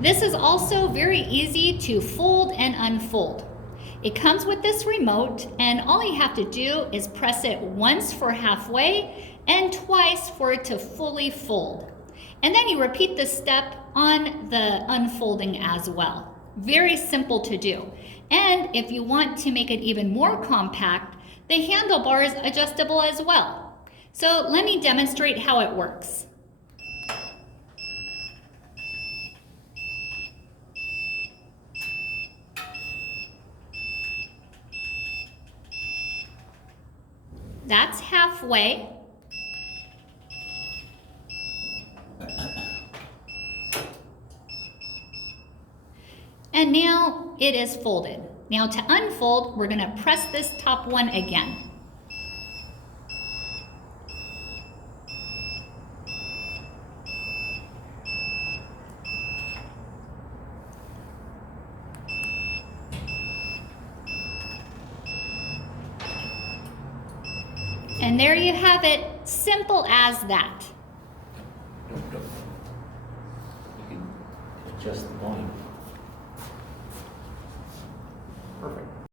This is also very easy to fold and unfold. It comes with this remote, and all you have to do is press it once for halfway and twice for it to fully fold. And then you repeat this step on the unfolding as well. Very simple to do. And if you want to make it even more compact, the handlebar is adjustable as well. So let me demonstrate how it works. That's halfway. And now it is folded. Now to unfold, we're going to press this top one again. And there you have it, simple as that. You can adjust the volume.